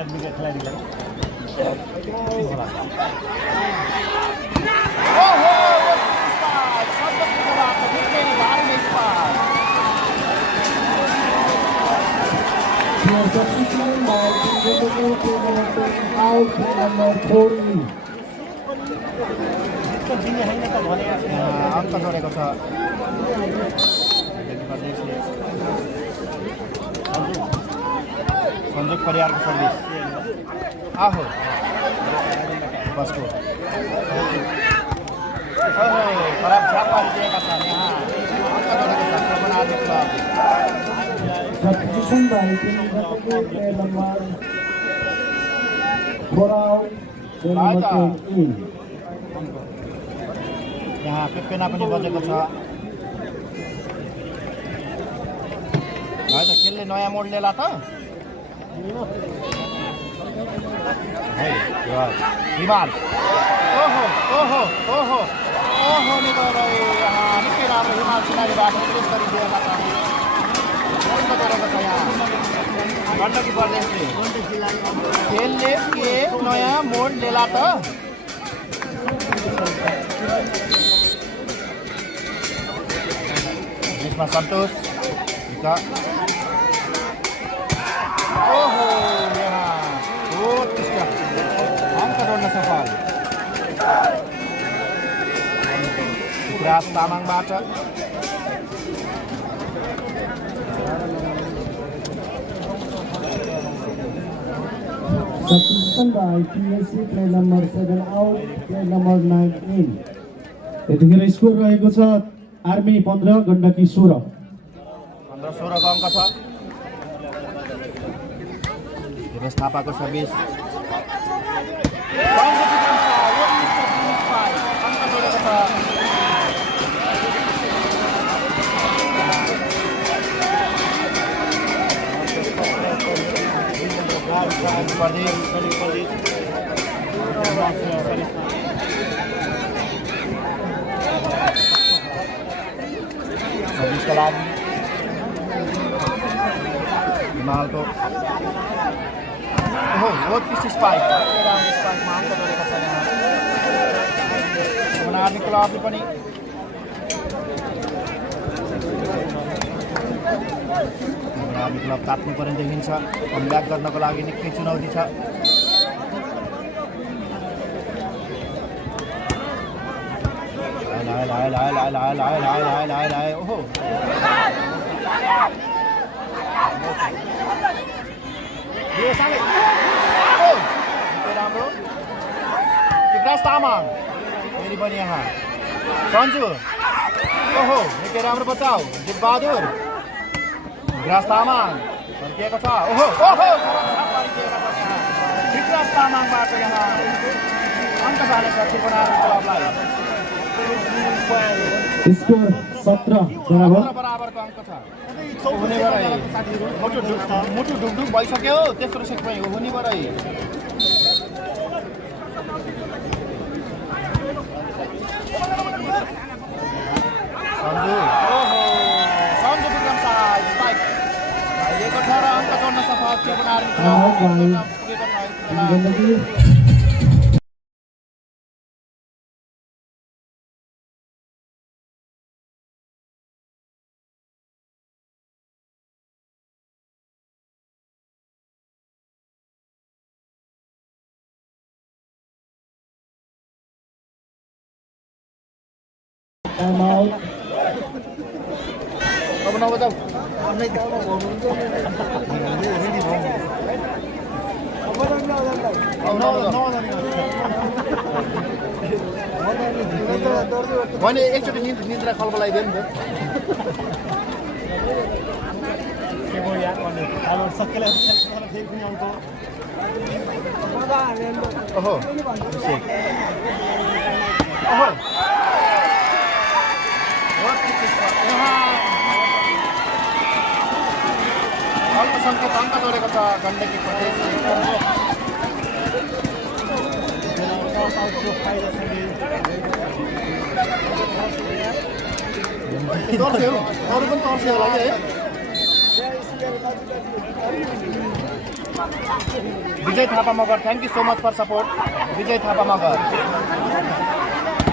आर्मीका खेलाडीलाई अङ्क जोडेको छ सञ्जोग परिवारको सर्भिस आहो बसको खराब छाप पारिदिएका छन् यहाँ अङ्क जोडेको छ बनाएको Substitution by team player number 4 out, player number 18. यहाँ पेपेना पनि बजेको छ है त खेलले नयाँ मोड लिएला त है विमान ओहो ओहो ओहो ओहो निकै यहाँ निकै राम्रो हिमाल सिनारीबाट प्रवेश गरिदिएका छन् गण्डकी प्रदेशले खेलले के नयाँ मोड लिएला त यसमा सन्तोष ओहो यहाँ अङ्क जोड्न सफल Yuvraj तामाङबाट Substitution by TSC player number 7 out, player number 9 in. यतिखेर स्कोर रहेको छ आर्मी 15 गण्डकी 16 15-16 को अङ्क छ दिनेश थापाको सर्भिस अङ्क जोडेको छ सर्भिसको लागि हिमालको ओहो स्पाइक स्पाइकमा अङ्क जोडेको छ यहाँ आर्मी क्लबले पनि आर्मी क्लब तात्नु पर्ने देखिन्छ कमब्याक गर्नको लागि निकै चुनौती छ ओहो राम्रो युवराज तामाङ फेरि पनि यहाँ सन्जु ओहो निकै राम्रो बचाउ जितबहादुर युवराज तामाङ फर्किएको छ ओहो ओहो युवराज तामाङबाट यहाँ अङ्क जानेछ त्रिपुरा क्लबलाई Score 17 बराबरको अङ्क छ मुटु ढुकढुक भइसक्यो तेस्रो सेटमा हुने बरै सन्जु विक्रम स्पाइक भइदिएको छ र अङ्क जोड्न सफल त्रिपुरा time out. अब नबजाऊ भने एकचोटि निद्रा खलबलाइदियो नि त ओहो अल्पसङ्ख्यक अङ्क जोडेको छ गण्डकी प्रदेश तर्स्यो अरू पनि तर्स्यो होला है Vijay Thapa Magar, thank you so much for support Vijay Thapa Magar.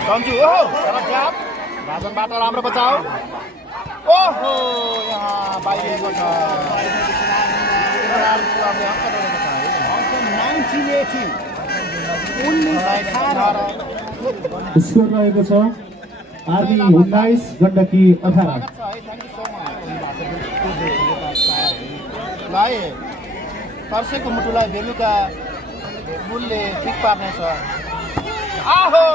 Sanju ओहो तर ज्याप राजनबाट राम्रो बचाउ। ओहो यहाँ बाहिरिएको छ। 19-18 स्कोर रहेको छ आर्मी 19 गण्डकी 18। लाए पर्सेको मुटुलाई बेलुका मूलले ठिक पार्नेछ। आहो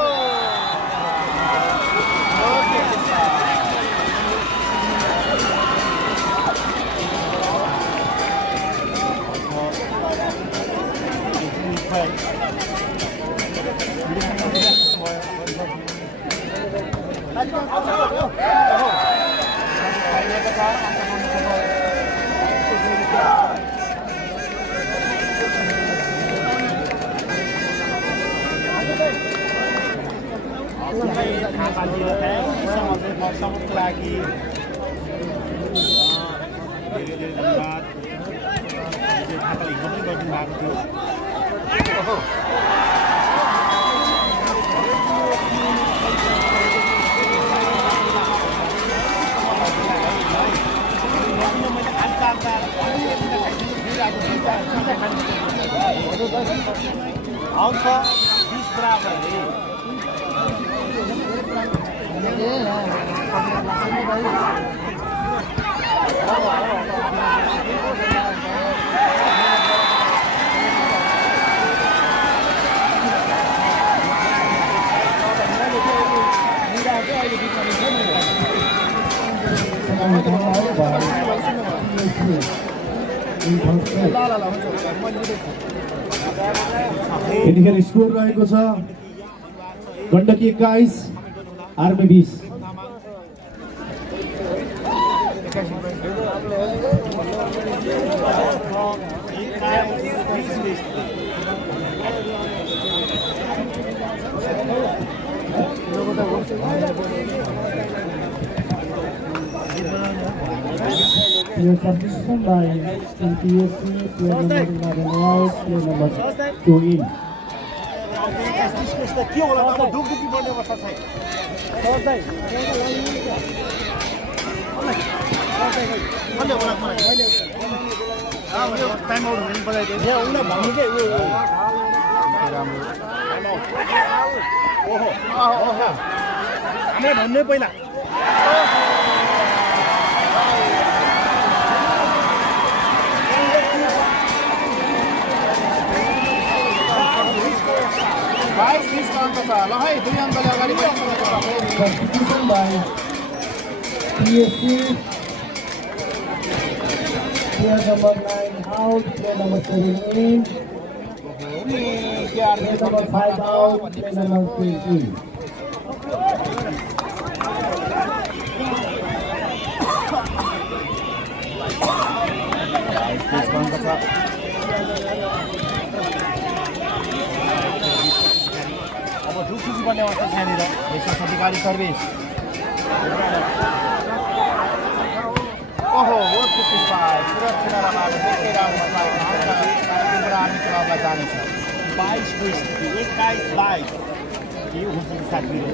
समयको लागि धेरै धेरै धन्यवाद। विजय थापाले हिजो पनि गरिदिनु भएको थियो। अंक 20 बराबर है। यतिखेर स्कोर रहेको छ Gandaki 21 army 20। Your submission by NTSC, player number 11 out, player number 2 in. के होला त ढुकढुकी बढ्ने अवस्था छ। टाइम आउट हुने बजाइदियो। यहाँ उनलाई भन्नु के उयो ओहो हामीलाई भन्नु पहिला। बाइस 20 का अंक छ। ल है 2 अंकले अगाडि बढिसकेको छ। Substitution by TSC, player number 9 out, player number 7 in, player number 5 out, player number 3 in. अब ढुकढुकी बढ्ने अवस्था छ यहाँनिर। विशेष अधिकारी सर्भिस। ओहो वो 55 सुरज किनाराबाट निकै राम्रो स्ट्राइक हाल्दा तिम्रो आर्मी क्लबलाई जानेछ। 22 को स्थिति 21-22 के हुन्छ साथीहरु।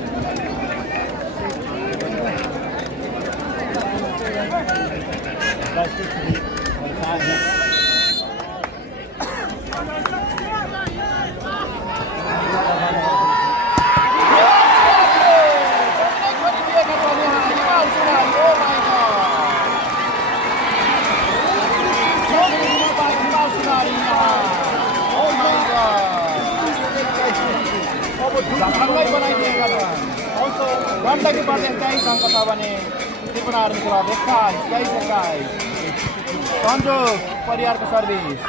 गण्डकी प्रदेश 23 अङ्क छ भने त्रिपुरा आर्मी क्लब 21 सन्जोग परिवारको सर्भिस।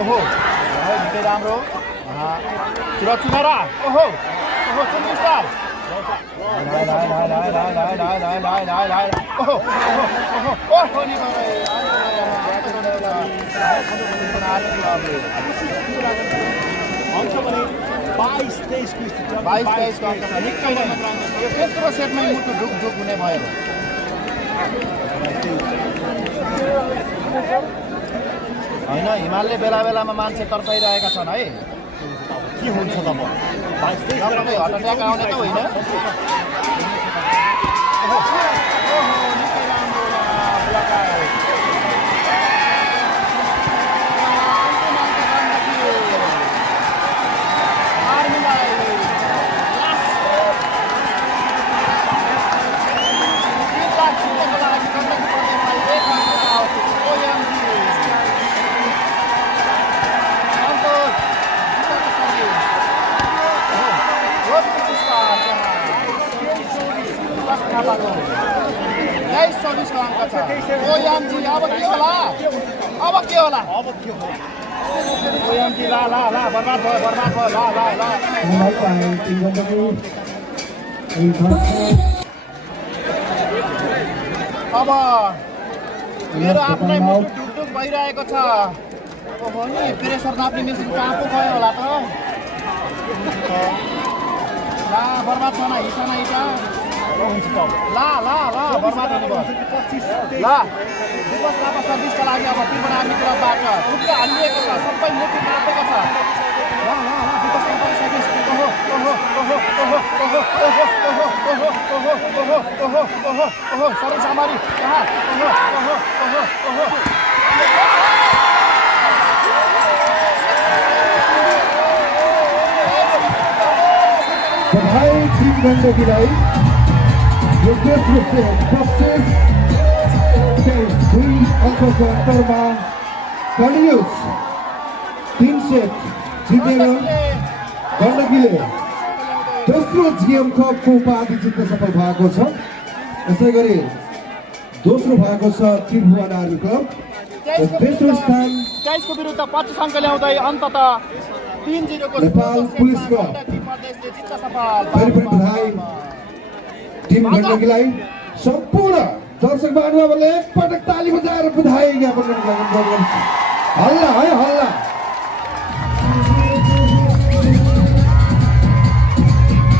ओहो निकै राम्रो सुरज चुनारा। ओहो ओहो सुनिल स्टार। ओहो ओहो ओहो नि अंक भने 22-23 को स्थिति। 22-23 को अंक छ। निकै नै यो तेस्रो सेटमै मुटु ढुकढुक हुने भयो। होइन हिमालले बेला बेलामा मान्छे तर्साइरहेका छन् है के हुन्छ त म नभए हट अट्याक आउने त होइन यही 24 को अङ्क छ ओयामजी अब के होला अब के होला ओयामजी ला ला ला बर्बाद भयो ला ला ला Kembali tim Gandaki. Infantry. अब मेरो आफ्नै मुटु ढुकढुक भइरहेको छ ओहो नि प्रेसर नाप्ने मेसिन कहाँ पो गयो होला त ला बर्बाद छ न हिसा न हिसा ला ला ला बर्बाद हुने भयो ला दिवस लापा सर्भिसका लागि अब त्रिभुवन आर्मी क्लबबाट खुट्टा हालिएको छ सबै मुटु काटेको छ ला ला ला दिवस लापा सर्भिस ओहो ओहो ओहो ओहो ओहो ओहो ओहो ओहो ओहो ओहो ओहो ओहो सबै सामग्री कहाँ ओहो ओहो ओहो ओहो बधाई टीम गण्डकीलाई यो तेस्रो सेट 25-2 अङ्कको अन्तरमा कन्टिन्युस 3 सेट जितेर गण्डकीले दोस्रो जिएम कपको उपाधि जित्न सफल भएको छ। यसै गरी दोस्रो भएको छ त्रिभुवन आर्मी क्लब र तेस्रो स्थान 23 को विरुद्ध 25 अङ्क ल्याउँदै अन्ततः 3-0 को नेपाल पुलिस क्लब प्रदेशले जित्न सफल फेरि पनि बधाई टिम गण्डकीलाई सम्पूर्ण दर्शक महानुभावले एकपटक ताली बजाएर बधाई ज्ञापन गर्नुहुन्छ। हल्ला है हल्ला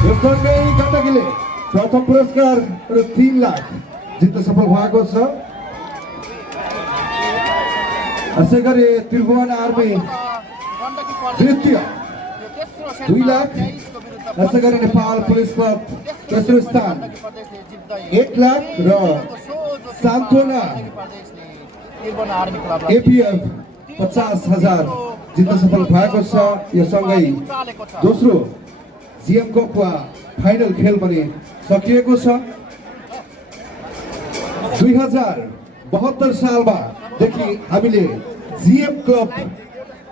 यो सँगै गण्डकीले प्रथम पुरस्कार र 3 लाख जित्न सफल भएको छ। यसै गरी त्रिभुवन आर्मी द्वितीय 2 लाख यसै गरी नेपाल पुलिस क्लब तेस्रो स्थान 1 लाख र सान्त्वना एपीएफ 50,000 जित्न सफल भएको छ। यो सँगै दोस्रो जिएम कपको फाइनल खेल पनि सकिएको छ। 2072 सालमा देखि हामीले जिएम क्लब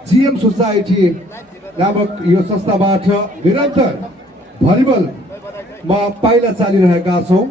जिएम सोसाइटी नामक यो संस्थाबाट निरन्तर भलिबलमा पाइला चालिरहेका छौँ।